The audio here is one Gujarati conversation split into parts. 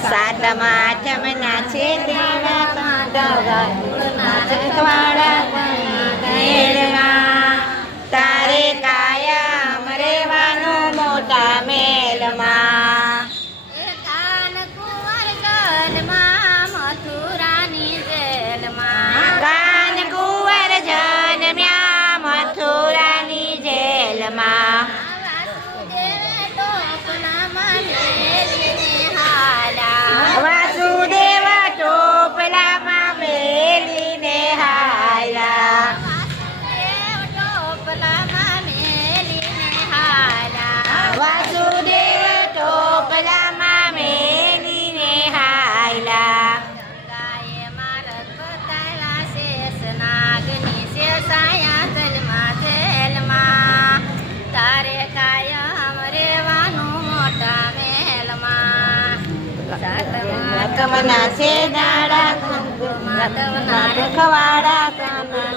સાતમાં જમના છે કમના છે દાડા માધવના રખવાડા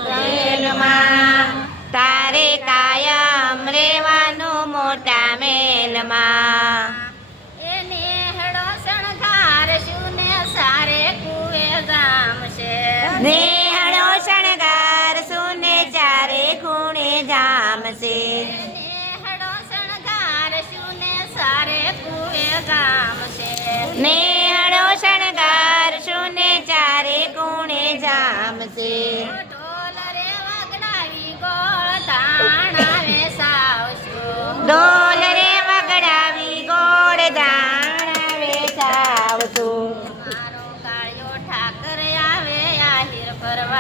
જેલમાં તારે કાયમ રેવાનું મોટા મેલમાં એને હેડો શણગાર શુને સારે કુવે જામશે નેહળો શણગાર સુને ચારે ખૂણે જામશે ને હેડો શણગાર શુને સારે કુએ જામશે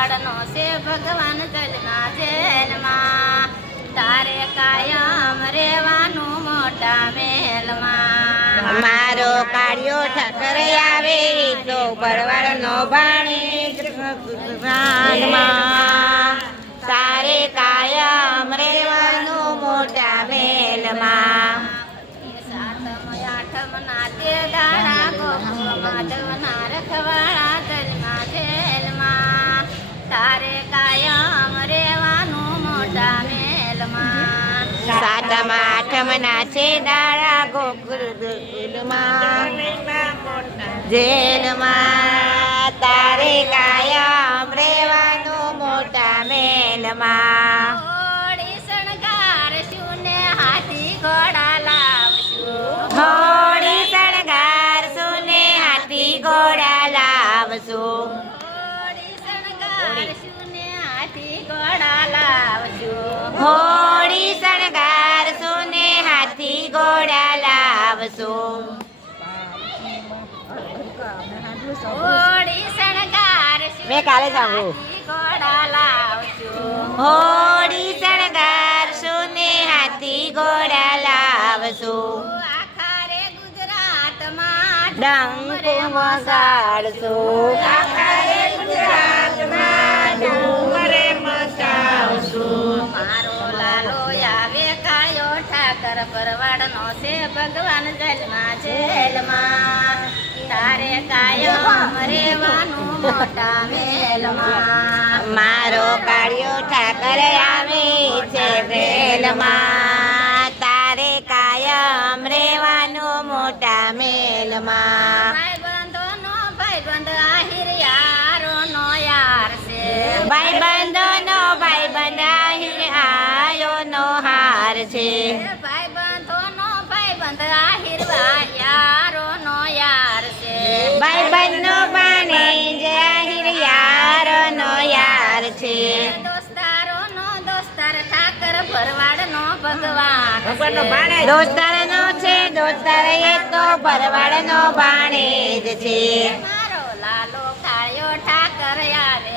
પરવાડનો છે ભગવાન જલના જેલમાં. તારે કાયમ રેવાનું મોટા મહેલમાં. મારો કાળિયો ઠાકર આવે તો પરવાળનો ભાણે તારે કાયમ રેવાનું મોટા મેલમાં સાતમ આઠમ ના છે દાડા ગોકુળમાં જેલમાં શણગારશું મેં કાલે સાંભળ્યું. હાથી ઘોડા લાવશું હોળી શણગારશું ને હાથી ઘોડા લાવશો આખા રે ગુજરાતમાં ડંકો વગાડશું ઠાકર પરવાડનો છે, ભગવાન જલમાં જેલમાં તારે કાયમ રેવાનું મોટા મેલમાં. મારો કાળિયો ઠાકર આવે છે વેલમાં. તારે કાયમ રેવાનું મોટા મેલમાં. છે. દોસ્તાર એ તો છે. લાલો ઠાકર આવે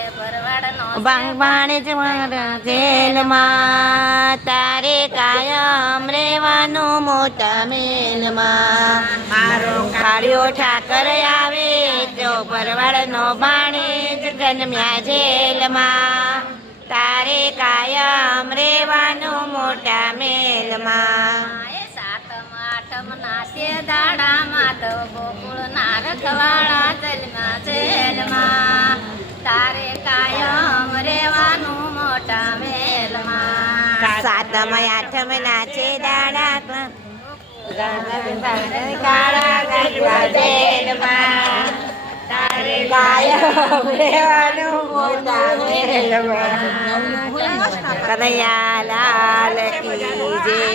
જેલમાં તારે કાયમ રેવાનું મોટા મેલમાં. મારો કાળિયો ઠાકર આવે તો પરવાળનો બાણે જ જન્મ્યા જેલમાં. તારે કાયમ રેવાનું મોટા મેલમાં. સાતમ આઠમ ના દાડા માધવ ગોકુળ ના રખવાળા જલમાં. જેલમાં તારે કાયમ રેવાનું મોટા મેલમાં. સાતમ આઠમ નાચે દાડા કાળા જેલમાં કાયમ રહેવાનું મોટા મહેલમાં કનૈયા લાલ કી જય